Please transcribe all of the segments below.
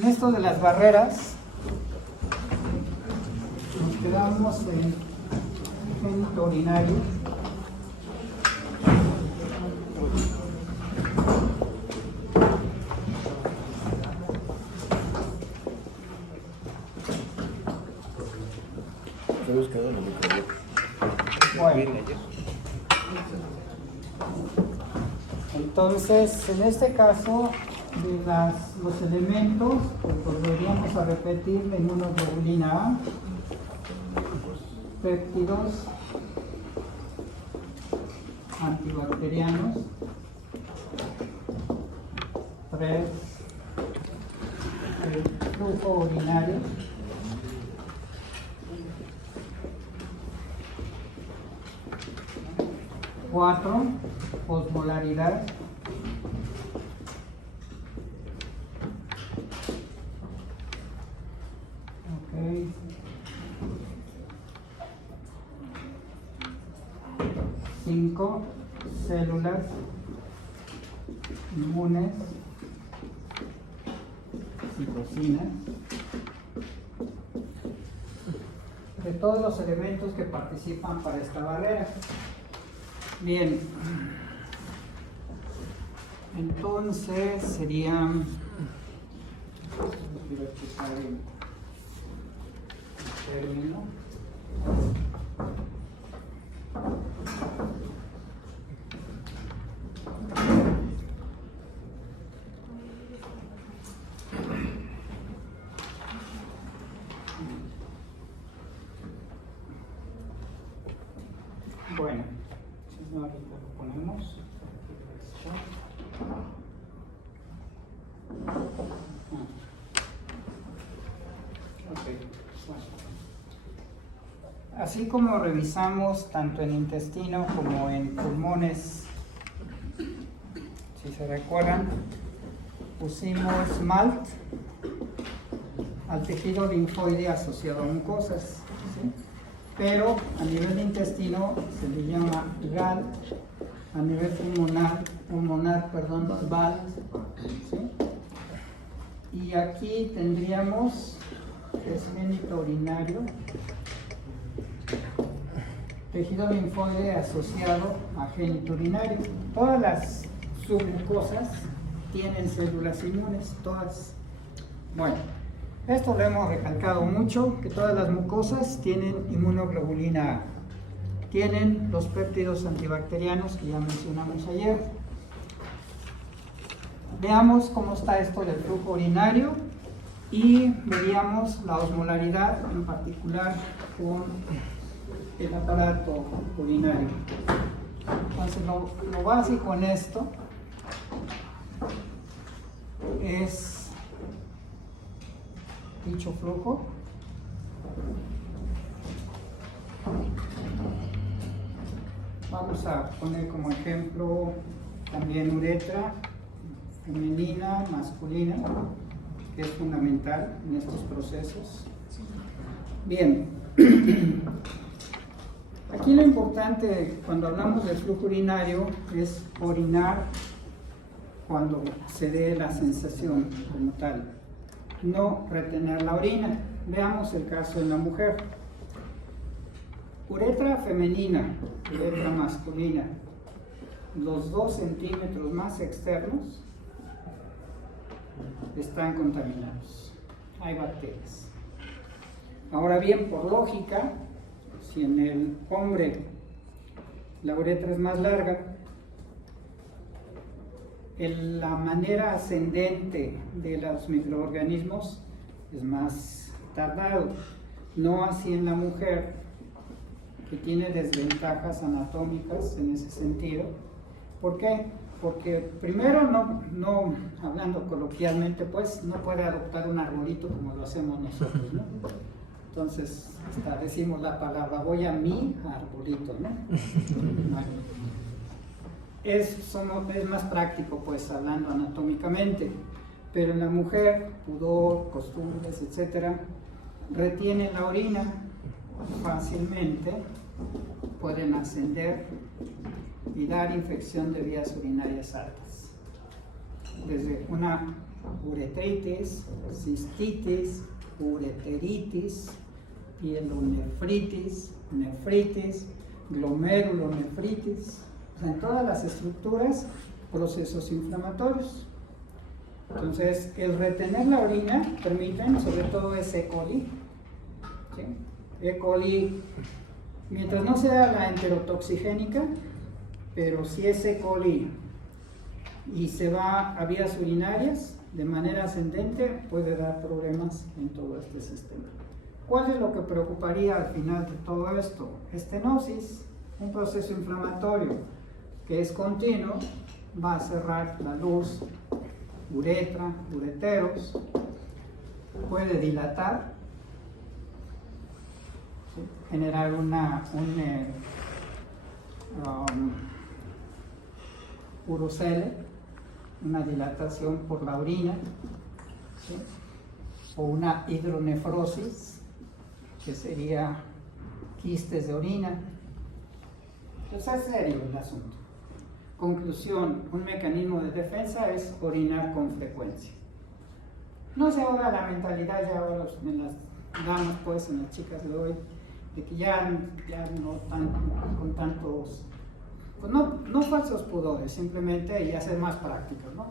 En esto de las barreras, nos quedamos en génito urinario. Bueno, entonces en este caso de los elementos, pues volveríamos a repetir la inmunoglobulina A, péptidos antibacterianos, 3, el flujo urinario, 4, osmolaridad, 5, células inmunes, citocinas, de todos los elementos que participan para esta barrera. Bien, entonces serían, quiero checar el término. Bueno, ahorita lo ponemos. Okay. Bueno. Así como revisamos tanto en intestino como en pulmones, si se recuerdan, pusimos MALT al tejido linfoide asociado a mucosas, ¿sí? Pero a nivel de intestino se le llama GAL, a nivel pulmonar, VAL, ¿sí? Y aquí tendríamos génito urinario, tejido linfoide asociado a génito urinario. Todas las submucosas tienen células inmunes, todas. Bueno, esto lo hemos recalcado mucho, que todas las mucosas tienen inmunoglobulina A. Tienen los péptidos antibacterianos que ya mencionamos ayer. Veamos cómo está esto del flujo urinario y veríamos la osmolaridad, en particular con el aparato urinario. Entonces lo básico en esto es dicho flujo. Vamos a poner como ejemplo también uretra femenina, masculina, que es fundamental en estos procesos. Bien, aquí lo importante cuando hablamos del flujo urinario es orinar cuando se dé la sensación como tal, no retener la orina. Veamos el caso de la mujer. Uretra femenina, uretra masculina, los 2 centímetros más externos están contaminados, hay bacterias. Ahora bien, por lógica, si en el hombre la uretra es más larga, la manera ascendente de los microorganismos es más tardado, no así en la mujer, que tiene desventajas anatómicas en ese sentido. ¿Por qué? Porque primero, no hablando coloquialmente, pues no puede adoptar un arbolito como lo hacemos nosotros, ¿no? Entonces, decimos la palabra, voy a mi arbolito, ¿no? Es más práctico, pues, hablando anatómicamente, pero en la mujer, pudor, costumbres, etcétera, retienen la orina fácilmente, pueden ascender y dar infección de vías urinarias altas. desde una uretritis, cistitis, ureteritis, pielonefritis, nefritis, glomerulonefritis, o sea, en todas las estructuras, procesos inflamatorios. Entonces, el retener la orina permiten, sobre todo es E. coli, ¿sí? E. coli, mientras no sea la enterotoxigénica, pero si es E. coli y se va a vías urinarias de manera ascendente, puede dar problemas en todo este sistema. ¿Cuál es lo que preocuparía al final de todo esto? Estenosis, un proceso inflamatorio que es continuo, va a cerrar la luz, uretra, ureteros, puede dilatar, ¿sí? Generar urocele, una dilatación por la orina, ¿sí? O una hidronefrosis, que sería quistes de orina. Entonces es serio el asunto. Conclusión, un mecanismo de defensa es orinar con frecuencia. No sé ahora la mentalidad ya ahora en las damas, pues en las chicas de hoy, de que ya no tan, con tantos, pues no falsos pudores, simplemente y hacer más prácticos, ¿no?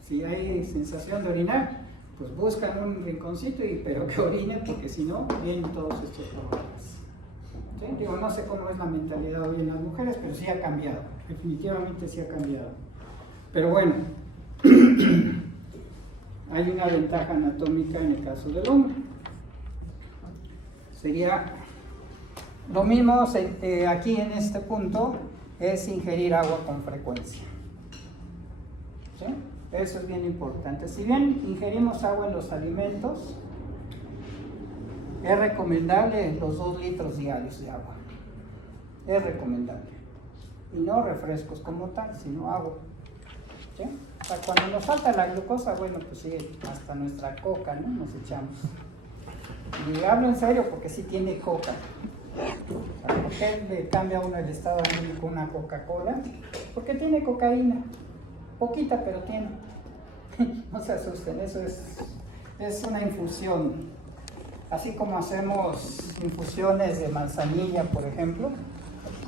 Si hay sensación de orinar, pues buscan un rinconcito, pero que orine, porque si no, vienen todos estos problemas. ¿Sí? Digo, no sé cómo es la mentalidad hoy en las mujeres, pero sí ha cambiado, definitivamente sí ha cambiado. Pero bueno, hay una ventaja anatómica en el caso del hombre. Sería lo mismo aquí en este punto, es ingerir agua con frecuencia. ¿Sí? Eso es bien importante. Si bien ingerimos agua en los alimentos, es recomendable los 2 litros diarios de agua. Es recomendable. Y no refrescos como tal, sino agua. ¿Sí? O sea, cuando nos falta la glucosa, bueno, pues sí, hasta nuestra coca, ¿no? Nos echamos. Y hablo en serio porque sí tiene coca. O sea, ¿por qué le cambia a uno el estado anímico una Coca-Cola? Porque tiene cocaína. Poquita, pero tiene. No se asusten, eso es una infusión. Así como hacemos infusiones de manzanilla, por ejemplo,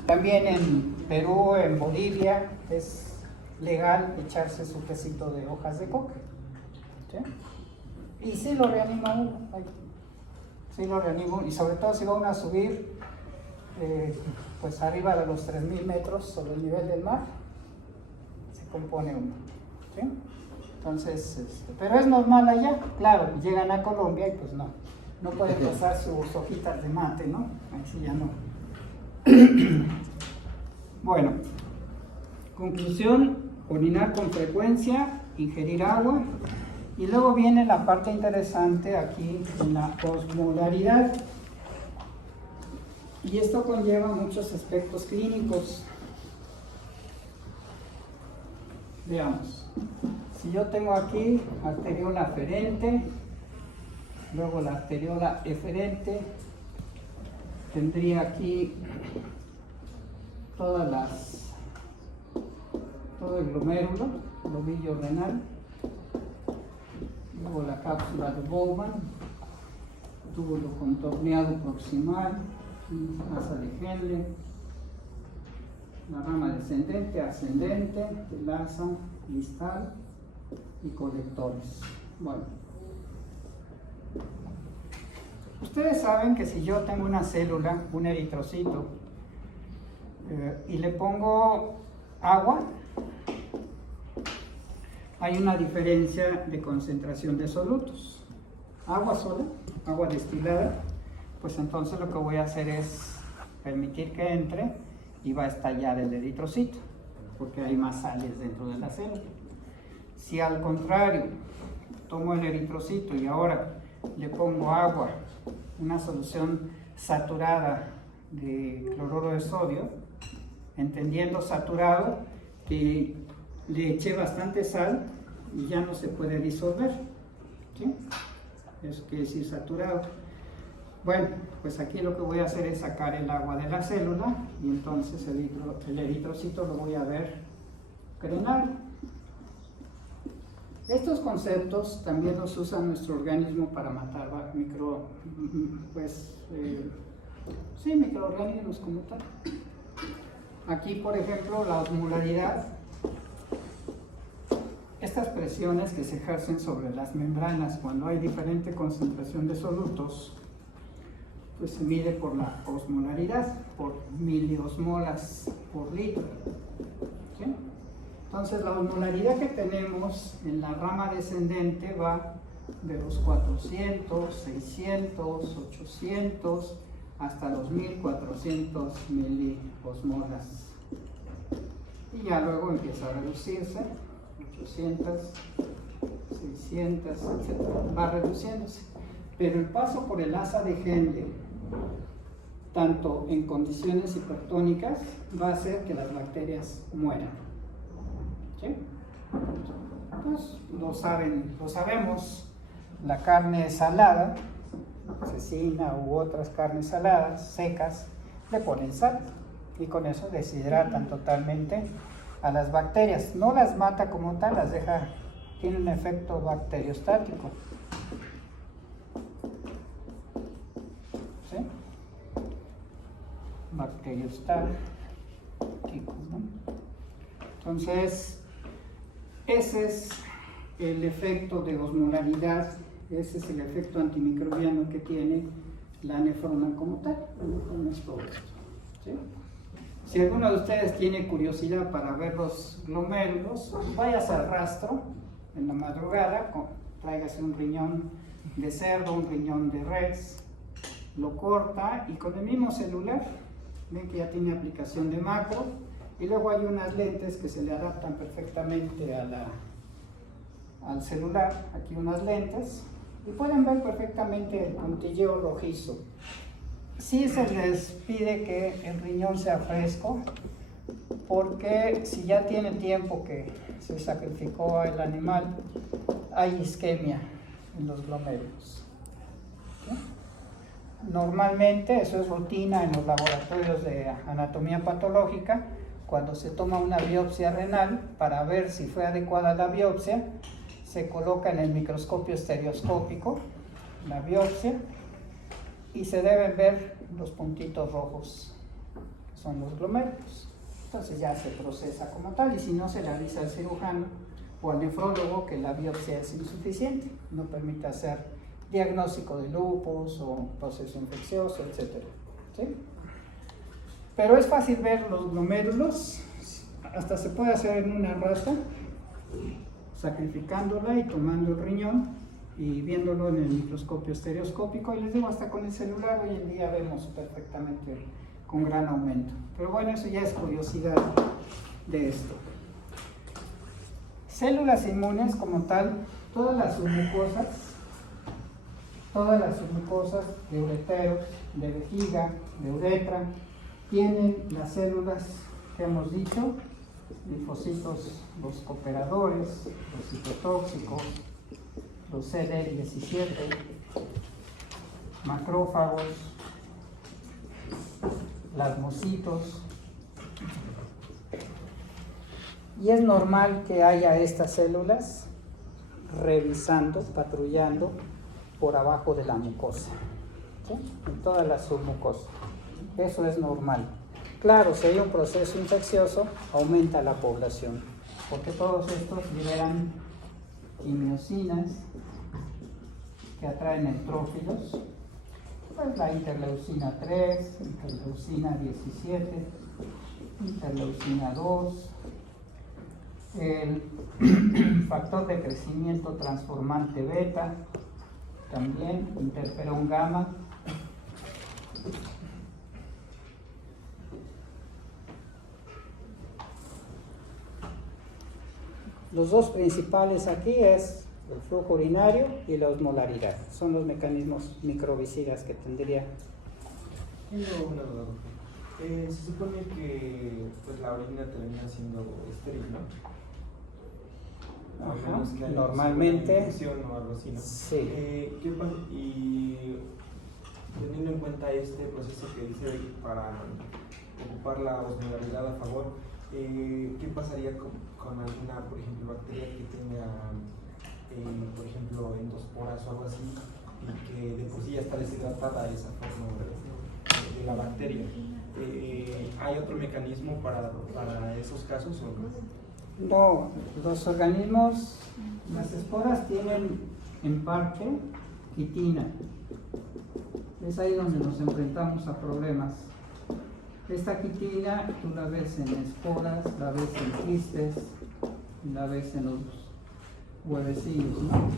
también en Perú, en Bolivia, es legal echarse su tecito de hojas de coca. ¿Sí? Y sí lo reanima uno. Sí lo reanima, y sobre todo si van a subir pues arriba de los 3.000 metros sobre el nivel del mar, se compone uno. ¿Sí? Entonces, pero es normal allá, claro, llegan a Colombia y pues no pueden pasar sus hojitas de mate, ¿no? Así ya no. Bueno, conclusión, orinar con frecuencia, ingerir agua, y luego viene la parte interesante aquí en la osmolaridad. Y esto conlleva muchos aspectos clínicos. Veamos. Si yo tengo aquí arteriola aferente, luego la arteriola eferente, tendría aquí todo el glomérulo, lobillo renal, luego la cápsula de Bowman, túbulo contorneado proximal, masa de Henle, la rama descendente, ascendente, lasa, distal y colectores. Bueno, ustedes saben que si yo tengo una célula, un eritrocito, y le pongo agua, hay una diferencia de concentración de solutos. Agua sola, agua destilada, pues entonces lo que voy a hacer es permitir que entre y va a estallar el eritrocito, porque hay más sales dentro de la célula. Si al contrario, tomo el eritrocito y ahora le pongo agua, una solución saturada de cloruro de sodio, entendiendo saturado que le eché bastante sal y ya no se puede disolver, ¿sí? Eso quiere decir saturado. Bueno, pues aquí lo que voy a hacer es sacar el agua de la célula y entonces el eritrocito lo voy a ver crenar. Estos conceptos también los usa nuestro organismo para matar microorganismos como tal. Aquí, por ejemplo, la osmolaridad, estas presiones que se ejercen sobre las membranas cuando hay diferente concentración de solutos, pues se mide por la osmolaridad, por miliosmolas por litro. ¿Sí? Entonces la osmolaridad que tenemos en la rama descendente va de los 400, 600, 800 hasta los 1400 miliosmolas. Y ya luego empieza a reducirse, 800, 600, etc. Va reduciéndose. Pero el paso por el asa de Henle, tanto en condiciones hipertónicas, va a hacer que las bacterias mueran. ¿Sí? Pues lo sabemos, la carne salada, cecina u otras carnes saladas, secas, le ponen sal y con eso deshidratan totalmente a las bacterias. No las mata como tal, las deja, tiene un efecto bacteriostático. ¿Sí? Bacteriostático, ¿no? Entonces, ese es el efecto de osmolaridad, ese es el efecto antimicrobiano que tiene la nefrona como tal. No es todo esto. ¿Sí? Si alguno de ustedes tiene curiosidad para ver los glomérulos, váyase al rastro en la madrugada, tráigase un riñón de cerdo, un riñón de res, lo corta y con el mismo celular, ven que ya tiene aplicación de macro, y luego hay unas lentes que se le adaptan perfectamente al celular, aquí unas lentes, y pueden ver perfectamente el puntilleo rojizo. Sí se les pide que el riñón sea fresco, porque si ya tiene tiempo que se sacrificó el animal, hay isquemia en los glomérulos. ¿Sí? Normalmente, eso es rutina en los laboratorios de anatomía patológica, cuando se toma una biopsia renal, para ver si fue adecuada la biopsia, se coloca en el microscopio estereoscópico la biopsia y se deben ver los puntitos rojos, que son los glomérulos. Entonces ya se procesa como tal, y si no, se le avisa al cirujano o al nefrólogo que la biopsia es insuficiente, no permite hacer diagnóstico de lupus o proceso infeccioso, etc. ¿Sí? Pero es fácil ver los glomérulos, hasta se puede hacer en una rata, sacrificándola y tomando el riñón y viéndolo en el microscopio estereoscópico, y les digo, hasta con el celular hoy en día vemos perfectamente con gran aumento. Pero bueno, eso ya es curiosidad de esto. Células inmunes como tal, todas las submucosas de ureteros, de vejiga, de uretra, tienen las células que hemos dicho, linfocitos, los cooperadores, los citotóxicos, los CD17, macrófagos, plasmocitos, y es normal que haya estas células revisando, patrullando por abajo de la mucosa, ¿sí? En todas las submucosas. Eso es normal. Claro, si hay un proceso infeccioso, aumenta la población, porque todos estos liberan quimiosinas que atraen neutrófilos, pues la interleucina 3, interleucina 17, interleucina 2, el factor de crecimiento transformante beta, también interferón gamma. Los dos principales aquí es el flujo urinario y la osmolaridad. Son los mecanismos microbicidas que tendría. Tengo una duda. Se supone que pues, la orina termina siendo estéril, ¿no? Ajá, normalmente. O algo así, ¿no? Sí. ¿Qué pasa? Y teniendo en cuenta este proceso que dice para ocupar la osmolaridad a favor, ¿qué pasaría con alguna, por ejemplo, bacteria que tenga por ejemplo, endosporas o algo así, y que de por sí ya está deshidratada esa forma de la bacteria. ¿Hay otro mecanismo para esos casos o no? No, los organismos, las esporas tienen en parte quitina. Es ahí donde nos enfrentamos a problemas. Esta quitina tú la ves en esporas, la ves en quistes, la ves en los huevecillos, ¿no?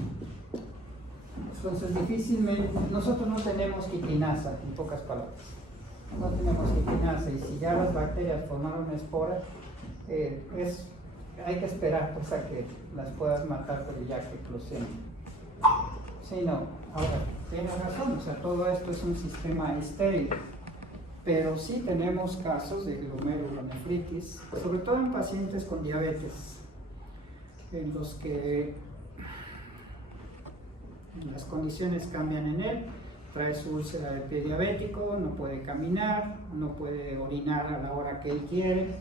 Entonces difícilmente, nosotros no tenemos quitinasa, en pocas palabras. No tenemos quitinasa, y si ya las bacterias formaron esporas, hay que esperar pues a que las puedas matar, pero ya que eclosionen. Sí, no, ahora, tienes razón, o sea, todo esto es un sistema estéril, pero sí tenemos casos de glomerulonefritis, sobre todo en pacientes con diabetes, en los que las condiciones cambian en él. Trae su úlcera de pie diabético, no puede caminar, no puede orinar a la hora que él quiere,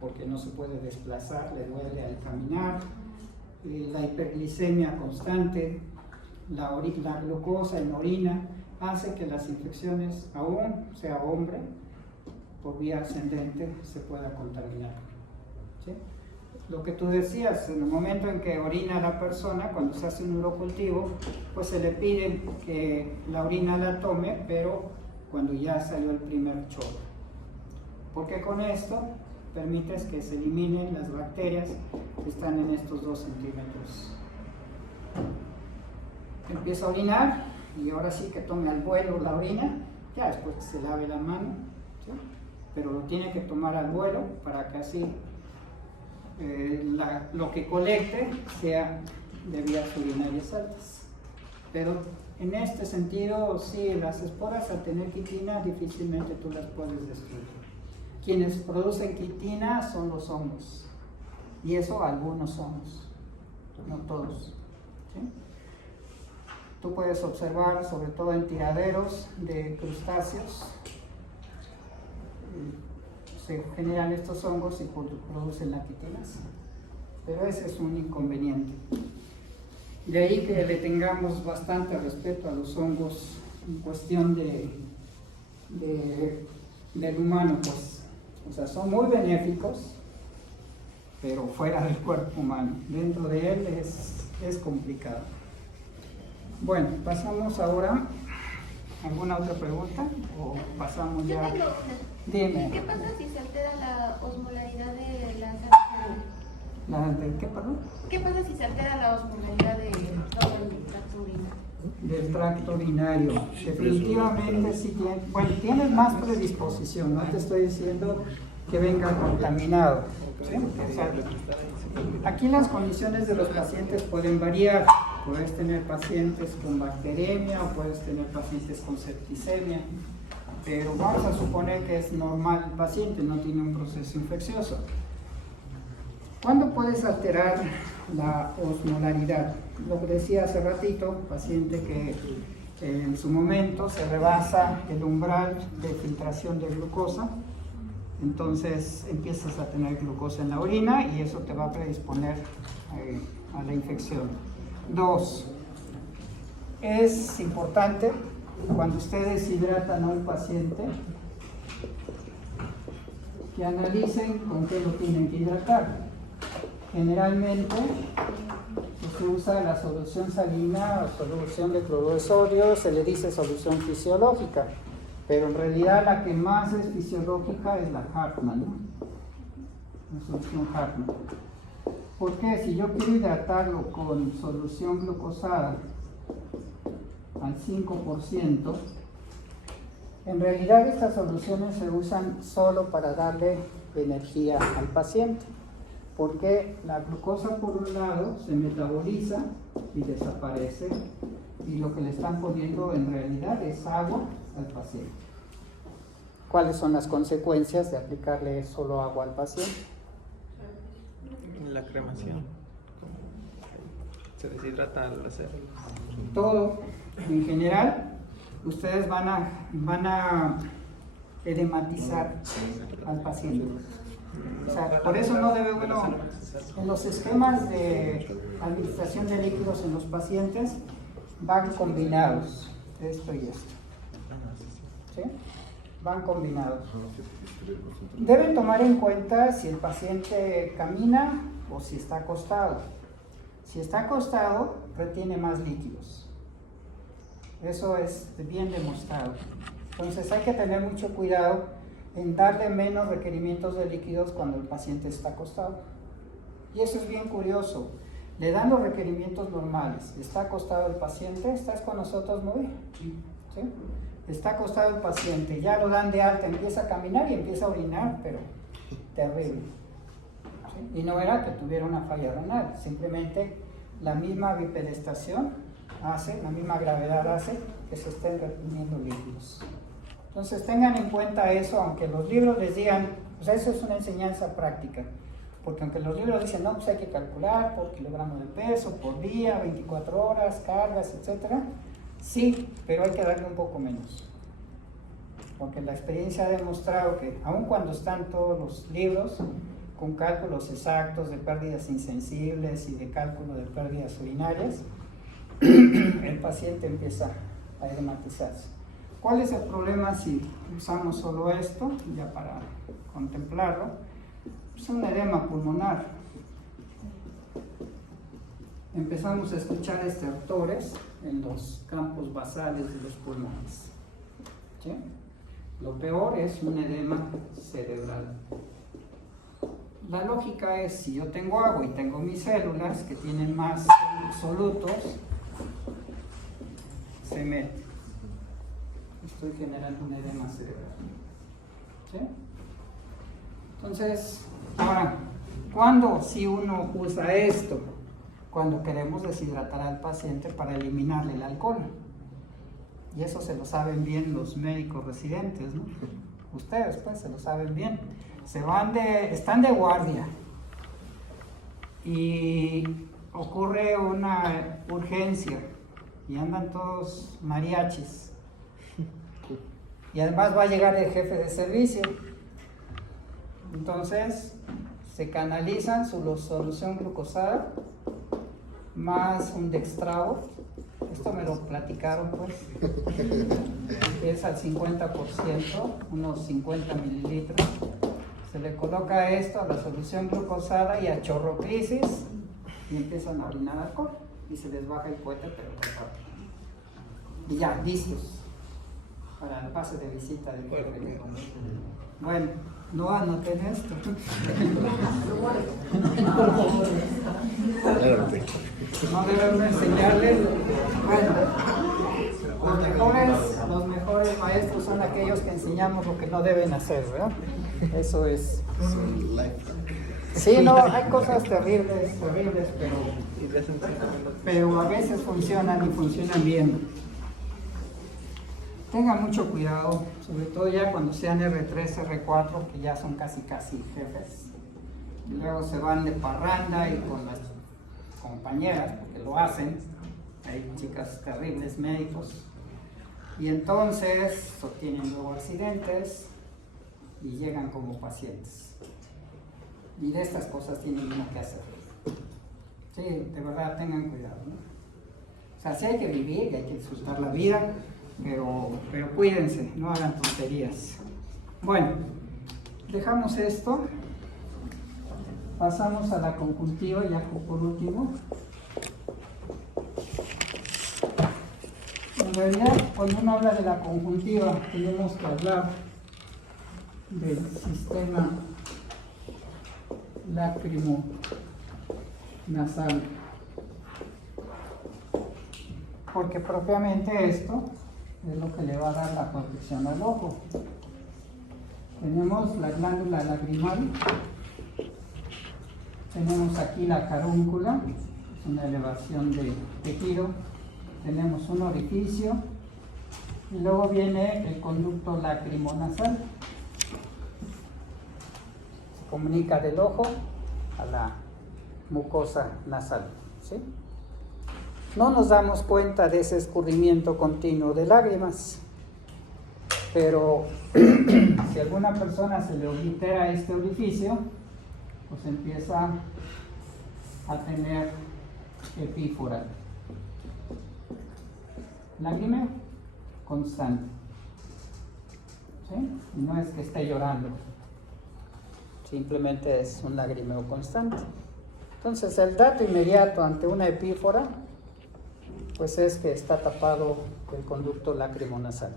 porque no se puede desplazar, le duele al caminar, la hiperglicemia constante, la glucosa en orina, hace que las infecciones, aún sea hombre, por vía ascendente, se pueda contaminar. ¿Sí? Lo que tú decías, en el momento en que orina la persona, cuando se hace un urocultivo, pues se le pide que la orina la tome, pero cuando ya salió el primer chorro. Porque con esto permites que se eliminen las bacterias que están en estos 2 centímetros. Empieza a orinar y ahora sí que tome al vuelo la orina, ya después que se lave la mano, ¿sí? Pero lo tiene que tomar al vuelo para que así lo que colecte sea de vías urinarias altas. Pero en este sentido, sí, las esporas al tener quitina difícilmente tú las puedes destruir. Quienes producen quitina son los hongos, y eso algunos hongos, no todos. ¿Sí? Tú puedes observar, sobre todo en tiraderos de crustáceos, se generan estos hongos y producen la quitinasa, pero ese es un inconveniente. De ahí que le tengamos bastante respeto a los hongos en cuestión del humano, pues, o sea, son muy benéficos, pero fuera del cuerpo humano, dentro de él es complicado. Bueno, pasamos ahora. ¿Alguna otra pregunta? ¿O pasamos ya? Yo tengo una. Dime. ¿Qué pasa si se altera la osmolaridad de las ¿De qué, perdón? ¿Qué pasa si se altera la osmolaridad de todo el tracto urinario? Del tracto urinario. Definitivamente sí tienes más predisposición, no te estoy diciendo que venga contaminado. ¿Sí? O sea, aquí las condiciones de los pacientes pueden variar. Puedes tener pacientes con bacteremia o puedes tener pacientes con septicemia, pero vamos a suponer que es normal el paciente, no tiene un proceso infeccioso. ¿Cuándo puedes alterar la osmolaridad? Lo que decía hace ratito, paciente que en su momento se rebasa el umbral de filtración de glucosa, entonces empiezas a tener glucosa en la orina y eso te va a predisponer a la infección. 2. Es importante cuando ustedes hidratan a un paciente que analicen con qué lo tienen que hidratar. Generalmente se usa la solución salina o solución de cloruro de sodio, se le dice solución fisiológica, pero en realidad la que más es fisiológica es la Hartmann, ¿no? La solución Hartmann. ¿Por qué? Si yo quiero hidratarlo con solución glucosada al 5%, en realidad estas soluciones se usan solo para darle energía al paciente, porque la glucosa por un lado se metaboliza y desaparece, y lo que le están poniendo en realidad es agua al paciente. ¿Cuáles son las consecuencias de aplicarle solo agua al paciente? La cremación. Se deshidrata al hacerlo. Todo, en general, ustedes van a edematizar al paciente. O sea, por eso no debe uno, en los esquemas de administración de líquidos en los pacientes, van combinados, esto y esto. ¿Sí? Van combinados. Deben tomar en cuenta si el paciente camina o si está acostado. Si está acostado, retiene más líquidos. Eso es bien demostrado. Entonces hay que tener mucho cuidado en darle menos requerimientos de líquidos cuando el paciente está acostado. Y eso es bien curioso. Le dan los requerimientos normales. Está acostado el paciente, ¿estás con nosotros, Muy? ¿Sí? Está acostado el paciente, ya lo dan de alta, empieza a caminar y empieza a orinar, pero terrible. ¿Sí? Y no era que tuviera una falla renal, simplemente la misma bipedestación hace, la misma gravedad hace que se estén reteniendo líquidos. Entonces tengan en cuenta eso, aunque los libros les digan, pues eso es una enseñanza práctica, porque aunque los libros dicen, no, pues hay que calcular por kilogramo de peso, por día, 24 horas, cargas, etcétera. Sí, pero hay que darle un poco menos, porque la experiencia ha demostrado que aun cuando están todos los libros con cálculos exactos de pérdidas insensibles y de cálculo de pérdidas urinarias, el paciente empieza a edematizarse. ¿Cuál es el problema si usamos solo esto, ya para contemplarlo? Es un edema pulmonar. Empezamos a escuchar estertores en los campos basales de los pulmones. ¿Sí? Lo peor es un edema cerebral. La lógica es, si yo tengo agua y tengo mis células que tienen más solutos, se mete. Estoy generando un edema cerebral. ¿Sí? Entonces, ahora, ¿cuándo si uno usa esto? Cuando queremos deshidratar al paciente para eliminarle el alcohol. Y eso se lo saben bien los médicos residentes, ¿no? Ustedes pues se lo saben bien. Están de guardia y ocurre una urgencia y andan todos mariachis. Y además va a llegar el jefe de servicio. Entonces se canalizan su solución glucosada más un dextravo. Esto me lo platicaron pues. Es al 50%, unos 50 mililitros. Se le coloca esto a la solución glucosada y a chorrocrisis y empiezan a orinar alcohol y se les baja el cohete, pero muy rápido. Y ya, listos para el pase de visita del jefe. Bueno, no anoten esto. No debemos enseñarles. Bueno, los mejores maestros son aquellos que enseñamos lo que no deben hacer, ¿verdad? Eso es. Sí, no, hay cosas terribles, pero a veces funcionan y funcionan bien. Tengan mucho cuidado, sobre todo ya cuando sean R3, R4, que ya son casi jefes. Y luego se van de parranda y con las compañeras, porque lo hacen. Hay chicas terribles, médicos. Y entonces obtienen luego accidentes y llegan como pacientes. Y de estas cosas tienen uno que hacer. Sí, de verdad, tengan cuidado, ¿no? O sea, sí hay que vivir y hay que disfrutar la vida, pero cuídense, no hagan tonterías. Bueno, dejamos esto, pasamos a la conjuntiva ya por último. En realidad, cuando uno habla de la conjuntiva, tenemos que hablar del sistema lacrimonasal, porque propiamente esto es lo que le va a dar la protección al ojo. Tenemos la glándula lagrimal, tenemos aquí la carúncula, es una elevación de tejido, tenemos un orificio y luego viene el conducto lacrimonasal. Se comunica del ojo a la mucosa nasal, ¿sí? No nos damos cuenta de ese escurrimiento continuo de lágrimas. Pero si a alguna persona se le oblitera este orificio, pues empieza a tener epífora. Lagrimeo constante. ¿Sí? No es que esté llorando, simplemente es un lagrimeo constante. Entonces el dato inmediato ante una epífora pues es que está tapado el conducto lacrimonasal.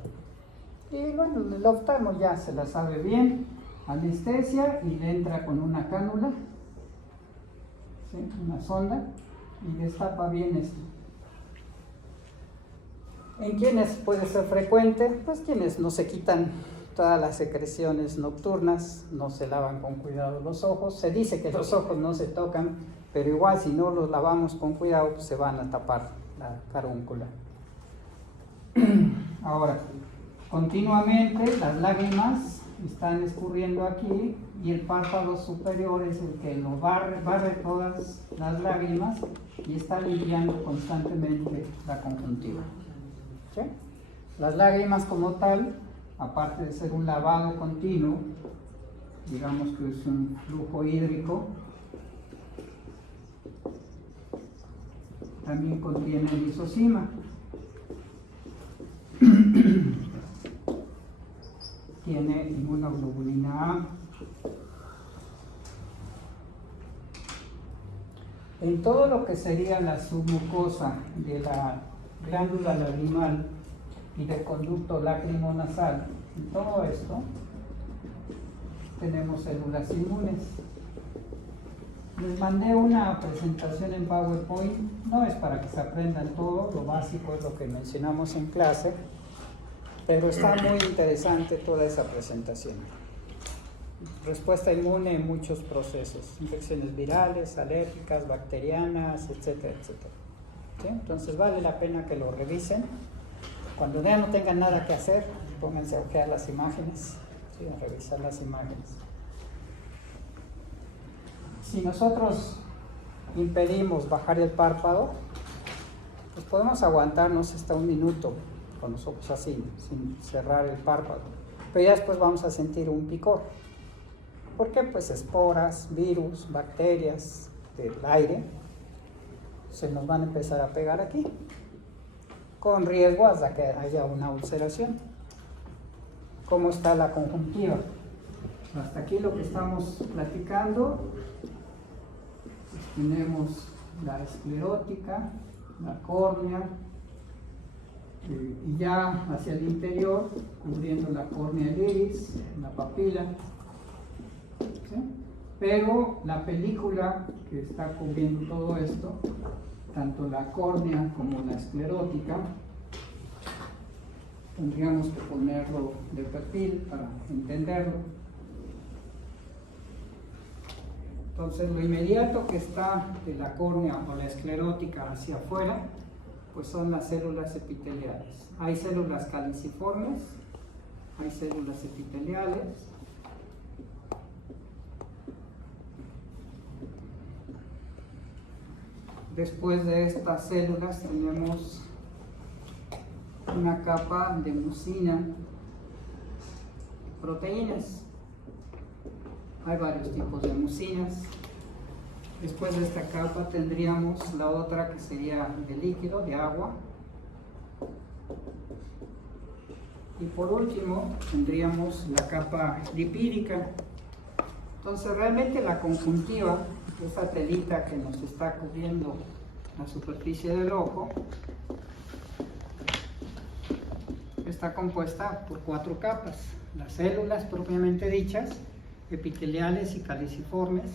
Y bueno, el oftalmo ya se la sabe bien, anestesia y le entra con una cánula, ¿sí? Una sonda, y destapa bien esto. ¿En quiénes puede ser frecuente? Pues quienes no se quitan todas las secreciones nocturnas, no se lavan con cuidado los ojos. Se dice que los ojos no se tocan, pero igual si no los lavamos con cuidado, pues se van a tapar la carúncula. Ahora, continuamente las lágrimas están escurriendo aquí y el párpado superior es el que lo barre todas las lágrimas y está limpiando constantemente la conjuntiva. ¿Sí? Las lágrimas como tal, aparte de ser un lavado continuo, digamos que es un flujo hídrico, también contiene lisozima. Tiene inmunoglobulina A. En todo lo que sería la submucosa de la glándula lagrimal y del conducto lacrimonasal, en todo esto tenemos células inmunes. Les mandé una presentación en PowerPoint, no es para que se aprendan todo, lo básico es lo que mencionamos en clase, pero está muy interesante toda esa presentación. Respuesta inmune en muchos procesos, infecciones virales, alérgicas, bacterianas, etcétera, etcétera. ¿Sí? Entonces vale la pena que lo revisen. Cuando ya no tengan nada que hacer, pónganse a ojear las imágenes, ¿sí? A revisar las imágenes. Si nosotros impedimos bajar el párpado, pues podemos aguantarnos hasta 1 minuto con los ojos así, sin cerrar el párpado. Pero ya después vamos a sentir un picor. ¿Por qué? Pues esporas, virus, bacterias del aire se nos van a empezar a pegar aquí, con riesgo hasta que haya una ulceración. ¿Cómo está la conjuntiva? Hasta aquí lo que estamos platicando. Tenemos la esclerótica, la córnea, y ya hacia el interior, cubriendo la córnea, el iris, la papila. ¿Sí? Pero la película que está cubriendo todo esto, tanto la córnea como la esclerótica, tendríamos que ponerlo de perfil para entenderlo. Entonces, lo inmediato que está de la córnea o la esclerótica hacia afuera, pues son las células epiteliales. Hay células caliciformes, hay células epiteliales. Después de estas células tenemos una capa de mucina, proteínas. Hay varios tipos de mucinas. Después de esta capa tendríamos la otra que sería de líquido, de agua. Y por último tendríamos la capa lipídica. Entonces realmente la conjuntiva, esa telita que nos está cubriendo la superficie del ojo, está compuesta por 4 capas. Las células propiamente dichas, epiteliales y caliciformes,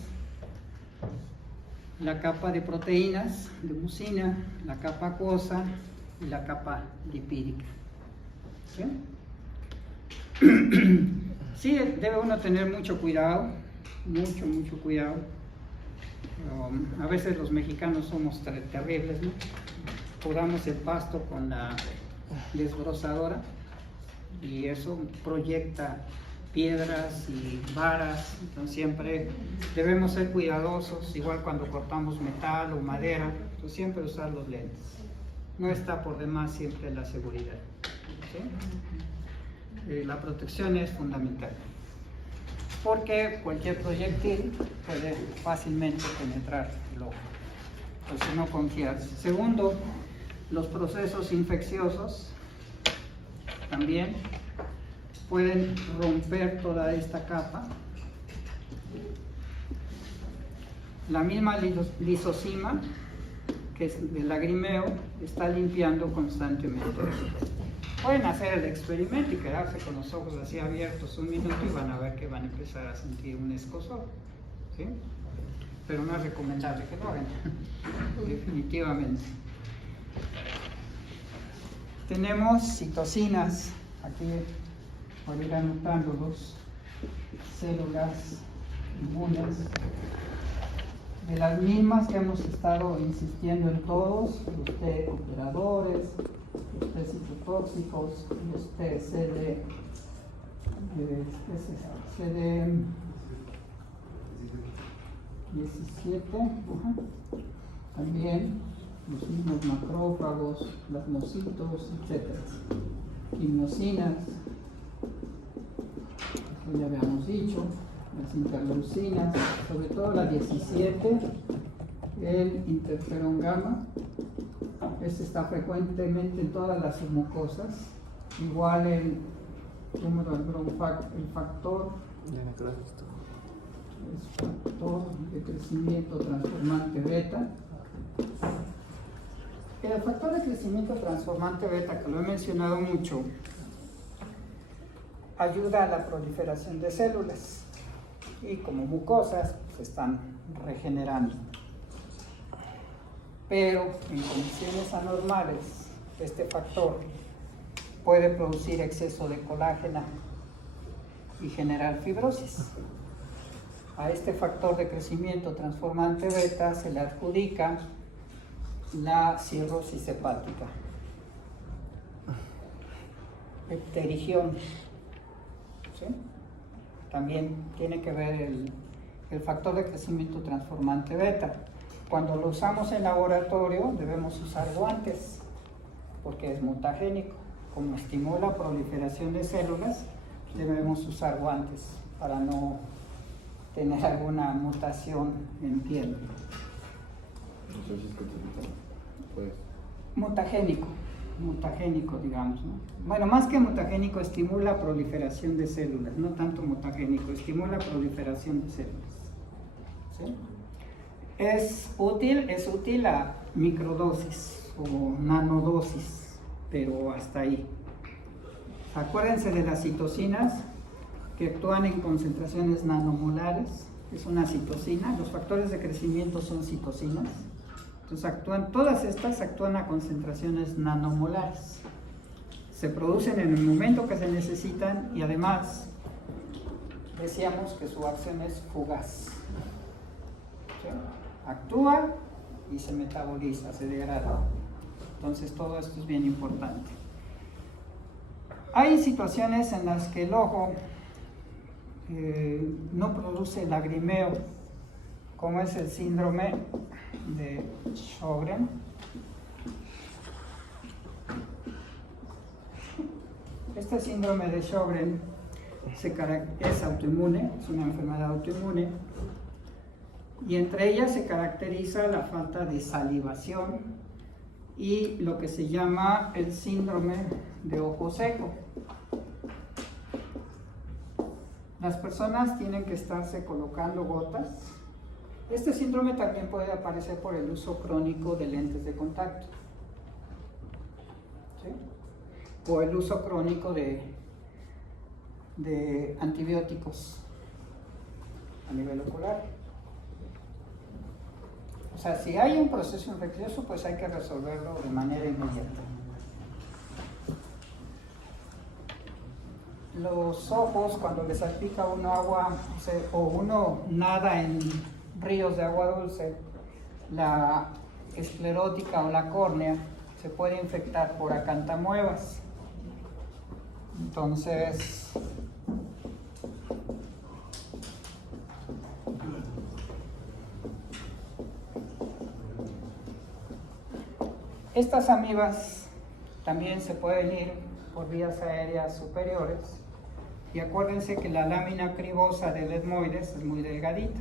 la capa de proteínas, de mucina, la capa acuosa y la capa lipídica. ¿Sí? Sí, debe uno tener mucho cuidado, mucho cuidado. A veces los mexicanos somos terribles, ¿no? Podamos el pasto con la desbrozadora y eso proyecta piedras y varas. Entonces siempre debemos ser cuidadosos, igual cuando cortamos metal o madera, pues siempre usar los lentes. No está por demás siempre la seguridad. ¿Sí? la protección es fundamental, porque cualquier proyectil puede fácilmente penetrar el ojo. Entonces no confiarse. Segundo, los procesos infecciosos también pueden romper toda esta capa. La misma lisosima, que es del lagrimeo, está limpiando constantemente. Pueden hacer el experimento y quedarse con los ojos así abiertos un minuto y van a ver que van a empezar a sentir un escozor, ¿sí? Pero no es recomendable que lo hagan, definitivamente. Tenemos citocinas, aquí voy a ir anotándolos, células inmunes, de las mismas que hemos estado insistiendo en todos, los T operadores, los T citotóxicos, los T CD17, también los mismos macrófagos, plasmocitos, etc. Quimiosinas, esto ya habíamos dicho, las interleucinas, sobre todo la 17, el interferón gamma. Este está frecuentemente en todas las submucosas, igual el factor de crecimiento transformante beta. El factor de crecimiento transformante beta, que lo he mencionado mucho, ayuda a la proliferación de células y como mucosas se están regenerando. Pero en condiciones anormales, este factor puede producir exceso de colágeno y generar fibrosis. A este factor de crecimiento transformante beta se le adjudica la cirrosis hepática, pterigión, ¿sí? También tiene que ver el factor de crecimiento transformante beta. Cuando lo usamos en laboratorio debemos usar guantes porque es mutagénico. Como estimula proliferación de células, debemos usar guantes para no tener alguna mutación en piel. Entonces, ¿qué te pues? Mutagénico, digamos, ¿no? Bueno, más que mutagénico, estimula proliferación de células, no tanto mutagénico, estimula proliferación de células, ¿sí? Es útil a microdosis o nanodosis, pero hasta ahí. Acuérdense de las citocinas que actúan en concentraciones nanomolares, es una citocina, los factores de crecimiento son citocinas. Entonces todas estas actúan a concentraciones nanomolares. Se producen en el momento que se necesitan y además decíamos que su acción es fugaz. ¿Sí? Actúa y se metaboliza, se degrada. Entonces todo esto es bien importante. Hay situaciones en las que el ojo no produce lagrimeo, como es el síndrome de Sjögren. Este síndrome de Sjögren es autoinmune, es una enfermedad autoinmune, y entre ellas se caracteriza la falta de salivación y lo que se llama el síndrome de ojo seco. Las personas tienen que estarse colocando gotas. Este síndrome también puede aparecer por el uso crónico de lentes de contacto, ¿sí? O el uso crónico de antibióticos a nivel ocular. O sea, si hay un proceso infeccioso, pues hay que resolverlo de manera inmediata. Los ojos, cuando les salpica uno agua, o uno nada en ríos de agua dulce, la esclerótica o la córnea se puede infectar por acantamuevas. Entonces, estas amibas también se pueden ir por vías aéreas superiores. Y acuérdense que la lámina cribosa del etmoides es muy delgadita.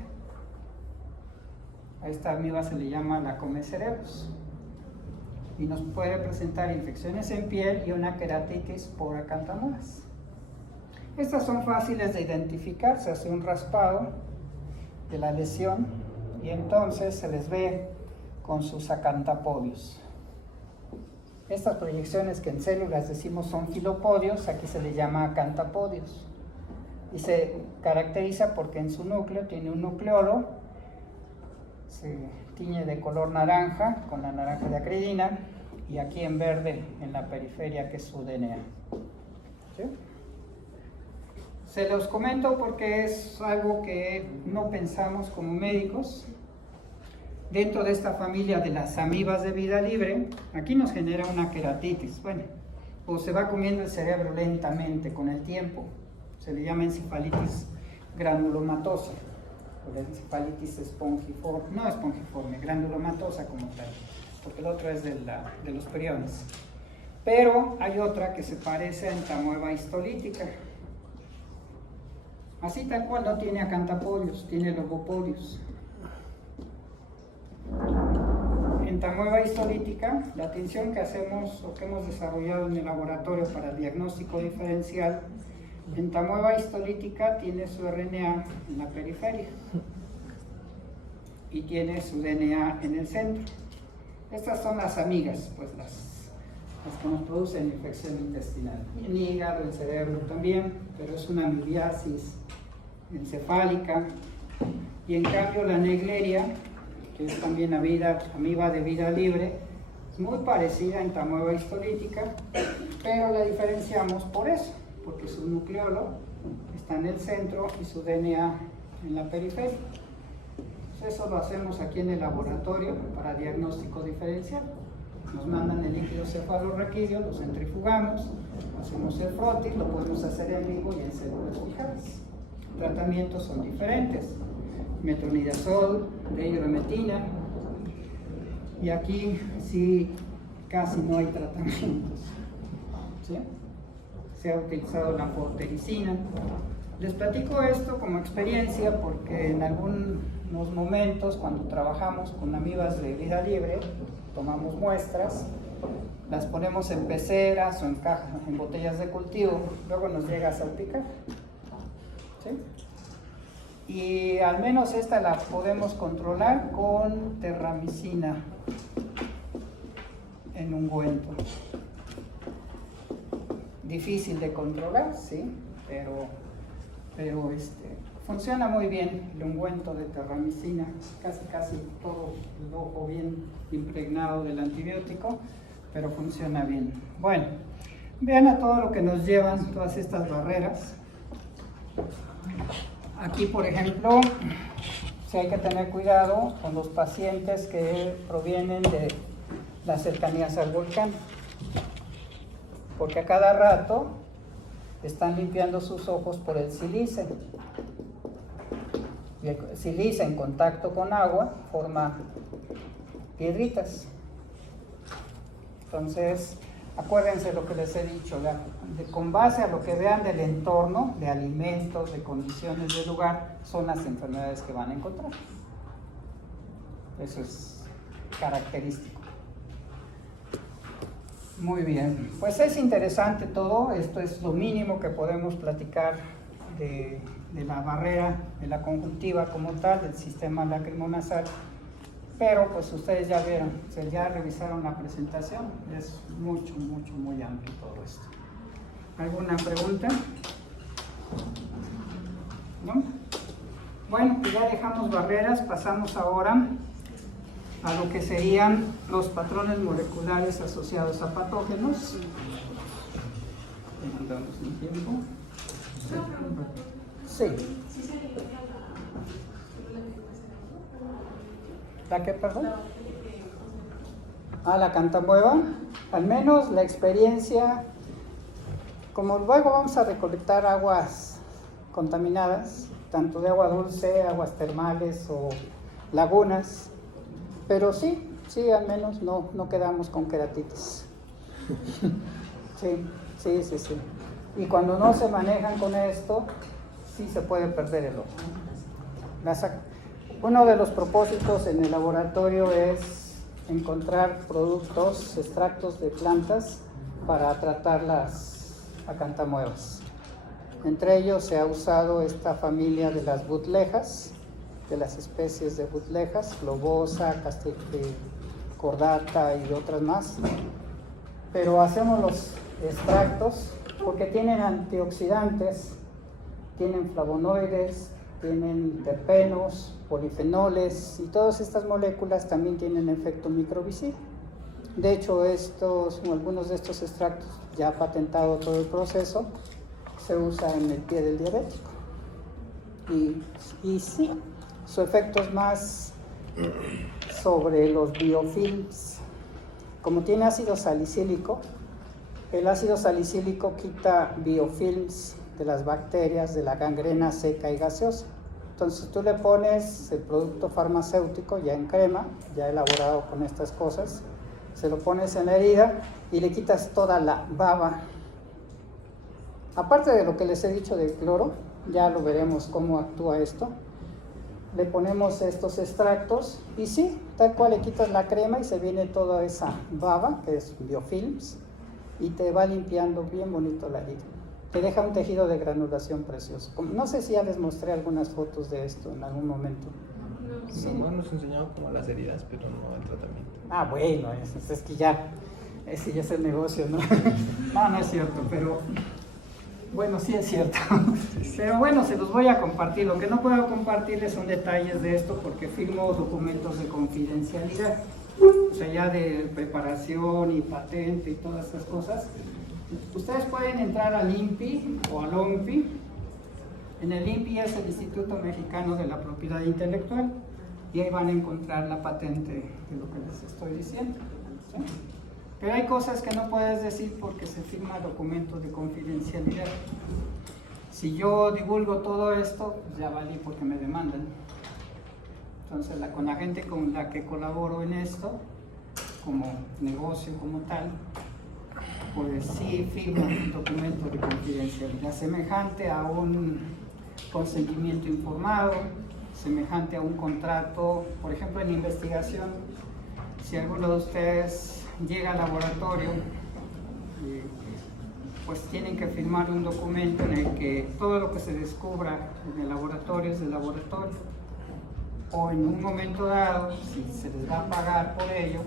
A esta amiba se le llama la comecerebros. Y nos puede presentar infecciones en piel y una queratitis por acantamudas. Estas son fáciles de identificar, se hace un raspado de la lesión y entonces se les ve con sus acantapodios. Estas proyecciones que en células decimos son filopodios, aquí se les llama acantapodios. Y se caracteriza porque en su núcleo tiene un nucleolo, se tiñe de color naranja con la naranja de acridina y aquí en verde en la periferia que es su DNA. ¿Sí? Se los comento porque es algo que no pensamos como médicos. Dentro de esta familia de las amibas de vida libre, aquí nos genera una queratitis. Bueno, o se va comiendo el cerebro lentamente con el tiempo. Se le llama encefalitis granulomatosa. O la encefalitis espongiforme, no espongiforme, granulomatosa como tal, porque el otro es de los priones. Pero hay otra que se parece a entamoeba histolítica. Así tal cual no tiene acantapodios, tiene logopodios. Entamoeba histolítica, la atención que hacemos o que hemos desarrollado en el laboratorio para el diagnóstico diferencial, entamoeba histolítica tiene su RNA en la periferia y tiene su DNA en el centro. Estas son las amigas, pues las que nos producen infección intestinal. En hígado, en cerebro también, pero es una amibiasis encefálica. Y en cambio la Naegleria, que es también amiba de vida libre, es muy parecida a entamoeba histolítica, pero la diferenciamos por eso, porque su nucleolo está en el centro y su DNA en la periferia. Eso lo hacemos aquí en el laboratorio para diagnóstico diferencial. Nos mandan el líquido cefalorraquídeo, lo centrifugamos, hacemos el frotis, lo podemos hacer en vivo y en células fijadas. Tratamientos son diferentes: metronidazol, dihidrometina, y aquí sí casi no hay tratamientos. ¿Sí? Se ha utilizado la fortericina. Les platico esto como experiencia porque en algunos momentos cuando trabajamos con amibas de vida libre, tomamos muestras, las ponemos en peceras o en cajas, en botellas de cultivo, luego nos llega a salpicar. ¿Sí? Y al menos esta la podemos controlar con terramicina en ungüento. Difícil de controlar, sí, pero funciona muy bien el ungüento de terramicina, casi todo el ojo bien impregnado del antibiótico, pero funciona bien. Bueno, vean a todo lo que nos llevan todas estas barreras. Aquí, por ejemplo, sí hay que tener cuidado con los pacientes que provienen de las cercanías al volcán, porque a cada rato están limpiando sus ojos por el sílice. Y el sílice en contacto con agua forma piedritas. Entonces, acuérdense lo que les he dicho, con base a lo que vean del entorno, de alimentos, de condiciones del lugar, son las enfermedades que van a encontrar. Eso es característico. Muy bien, pues es interesante todo, esto es lo mínimo que podemos platicar de la barrera, de la conjuntiva como tal, del sistema lacrimonasal, pero pues ustedes ya vieron, ya revisaron la presentación, es muy amplio todo esto. ¿Alguna pregunta? ¿No? Bueno, pues ya dejamos barreras, pasamos ahora a lo que serían los patrones moleculares asociados a patógenos. ¿Andamos en tiempo? Sí. ¿La qué, perdón? La cantamueva. Al menos la experiencia, como luego vamos a recolectar aguas contaminadas, tanto de agua dulce, aguas termales o lagunas, pero sí, al menos no quedamos con queratitis. Sí. Sí, sí, sí. Y cuando no se manejan con esto, sí se puede perder el ojo. Uno de los propósitos en el laboratorio es encontrar productos, extractos de plantas para tratar las acantamuevas. Entre ellos se ha usado esta familia de las butlejas, de las especies de butlejas, globosa, cordata y otras más. Pero hacemos los extractos porque tienen antioxidantes, tienen flavonoides, tienen terpenos, polifenoles y todas estas moléculas también tienen efecto microvicida. De hecho, algunos de estos extractos, ya patentado todo el proceso, se usa en el pie del diabético. Y sí, su efecto es más sobre los biofilms. Como tiene ácido salicílico, el ácido salicílico quita biofilms de las bacterias de la gangrena seca y gaseosa. Entonces tú le pones el producto farmacéutico ya en crema, ya elaborado con estas cosas, se lo pones en la herida y le quitas toda la baba. Aparte de lo que les he dicho del cloro, ya lo veremos cómo actúa esto. Le ponemos estos extractos y sí, tal cual le quitas la crema y se viene toda esa baba, que es biofilms, y te va limpiando bien bonito la herida. Te deja un tejido de granulación precioso. No sé si ya les mostré algunas fotos de esto en algún momento. Sí. No, nos enseñaron como las heridas, pero no el tratamiento. Ah, bueno, es que ya, ese ya es el negocio, ¿no? No es cierto, pero bueno, sí es cierto. Pero bueno, se los voy a compartir. Lo que no puedo compartirles son detalles de esto porque firmo documentos de confidencialidad. O sea, ya de preparación y patente y todas esas cosas. Ustedes pueden entrar al INPI o al OMPI. En el INPI es el Instituto Mexicano de la Propiedad Intelectual y ahí van a encontrar la patente de lo que les estoy diciendo, ¿sí? Pero hay cosas que no puedes decir porque se firma documento de confidencialidad. Si yo divulgo todo esto, pues ya valí porque me demandan. Entonces, con la gente con la que colaboro en esto, como negocio, como tal, pues sí firmo un documento de confidencialidad semejante a un consentimiento informado, semejante a un contrato. Por ejemplo, en investigación, si alguno de ustedes llega al laboratorio, pues tienen que firmar un documento en el que todo lo que se descubra en el laboratorio es del laboratorio, o en un momento dado, si se les va a pagar por ello,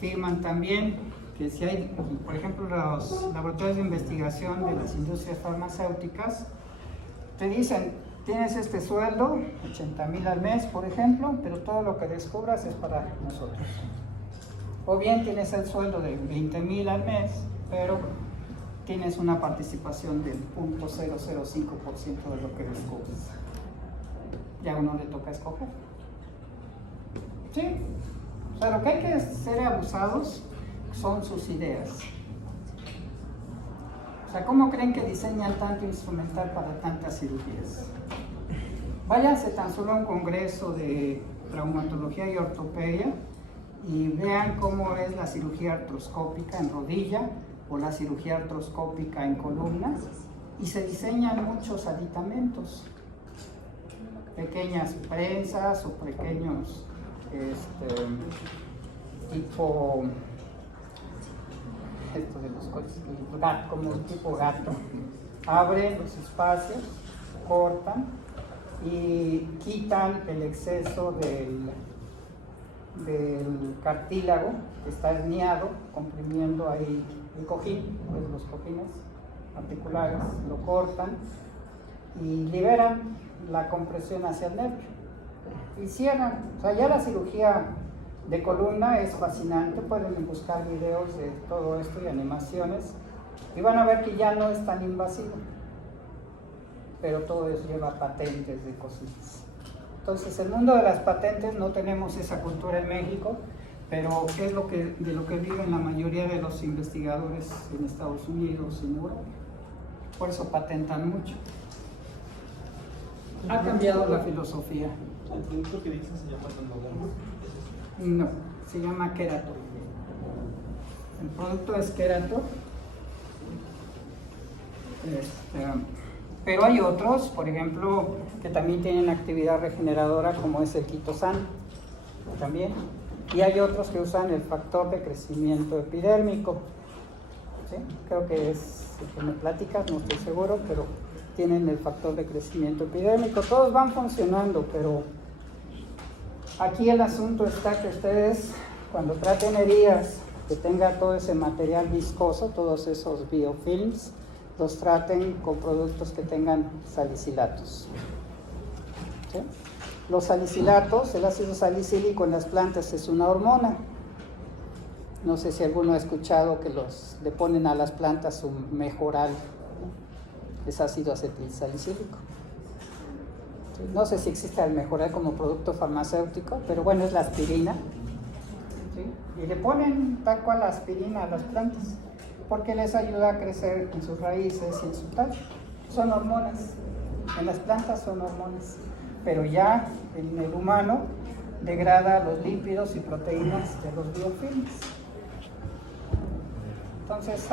firman también que si hay, por ejemplo, los laboratorios de investigación de las industrias farmacéuticas, te dicen, tienes este sueldo, 80,000 al mes, por ejemplo, pero todo lo que descubras es para nosotros. O bien tienes el sueldo de 20,000 al mes, pero tienes una participación del 0.005% de lo que descubres. Ya a uno le toca escoger. ¿Sí? O sea, lo que hay que ser abusados son sus ideas. O sea, ¿cómo creen que diseñan tanto instrumental para tantas cirugías? Váyanse tan solo a un congreso de traumatología y ortopedia y vean cómo es la cirugía artroscópica en rodilla o la cirugía artroscópica en columna, y se diseñan muchos aditamentos, pequeñas prensas o pequeños tipo esto de los coches, como tipo gato, abren los espacios, cortan y quitan el exceso del cartílago que está herniado, comprimiendo ahí el cojín, pues los cojines articulares, lo cortan y liberan la compresión hacia el nervio y cierran. O sea, ya la cirugía de columna es fascinante, pueden buscar videos de todo esto y animaciones y van a ver que ya no es tan invasivo, pero todo eso lleva patentes de cositas. Entonces, el mundo de las patentes no tenemos esa cultura en México, pero es de lo que viven la mayoría de los investigadores en Estados Unidos y en Europa. Por eso patentan mucho. Ha cambiado la filosofía. ¿El producto que dices se llama Tandogama? No, se llama Kerato. El producto es Kerato Pero hay otros, por ejemplo, que también tienen actividad regeneradora, como es el quitosan, también. Y hay otros que usan el factor de crecimiento epidérmico. ¿Sí? Creo que es el que me platicas, no estoy seguro, pero tienen el factor de crecimiento epidérmico. Todos van funcionando, pero aquí el asunto está que ustedes, cuando traten heridas que tenga todo ese material viscoso, todos esos biofilms, los traten con productos que tengan salicilatos. ¿Sí? Los salicilatos, el ácido salicílico en las plantas es una hormona. No sé si alguno ha escuchado que le ponen a las plantas un mejoral, ¿no? Es ácido acetilsalicílico. ¿Sí? No sé si existe el mejoral como producto farmacéutico, pero bueno, es la aspirina. ¿Sí? Y le ponen tal cual la aspirina a las plantas, porque les ayuda a crecer en sus raíces y en su tallo. Son hormonas. En las plantas son hormonas. Pero ya en el humano degrada los lípidos y proteínas de los biofilms. Entonces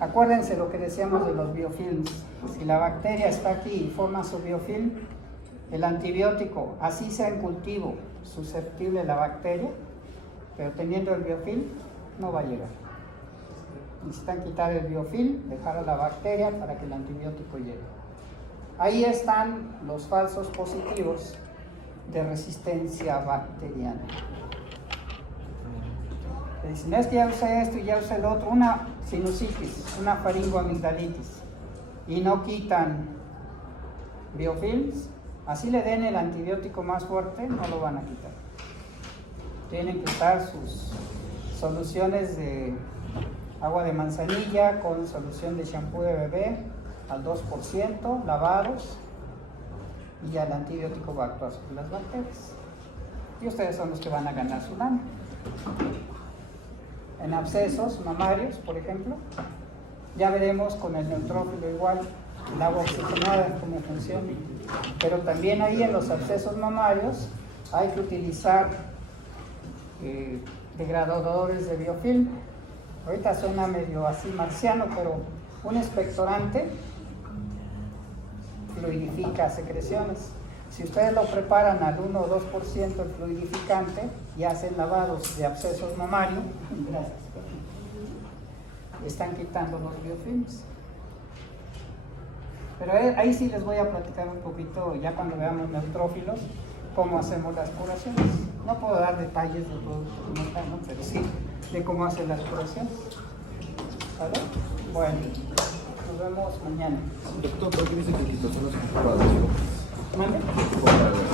acuérdense lo que decíamos de los biofilms. Si la bacteria está aquí y forma su biofilm, el antibiótico, así sea en cultivo, susceptible a la bacteria, pero teniendo el biofilm, no va a llegar. Necesitan quitar el biofilm, dejar a la bacteria para que el antibiótico llegue. Ahí están los falsos positivos de resistencia bacteriana. Dicen, es que ya usé esto y ya usé el otro, una sinusitis, una faringoamigdalitis, y no quitan biofilms, así le den el antibiótico más fuerte, no lo van a quitar. Tienen que usar sus soluciones de agua de manzanilla con solución de shampoo de bebé al 2%, lavados, y ya el antibiótico va a actuar sobre las bacterias. Y ustedes son los que van a ganar su lana. En abscesos mamarios, por ejemplo, ya veremos con el neutrófilo igual, el agua oxigenada, cómo funciona. Pero también ahí en los abscesos mamarios hay que utilizar degradadores de biofilm. Ahorita suena medio así marciano, pero un expectorante fluidifica secreciones. Si ustedes lo preparan al 1 o 2% el fluidificante y hacen lavados de abscesos mamarios, están quitando los biofilms. Pero ahí sí les voy a platicar un poquito, ya cuando veamos neutrófilos, cómo hacemos las curaciones. No puedo dar detalles de productos como tal, ¿no? Pero sí de cómo hacen las curaciones. ¿Vale? Bueno, nos vemos mañana. Doctor, ¿por qué dice que el quitosano se ocupa para los ojos? ¿Mande? Se ocupa para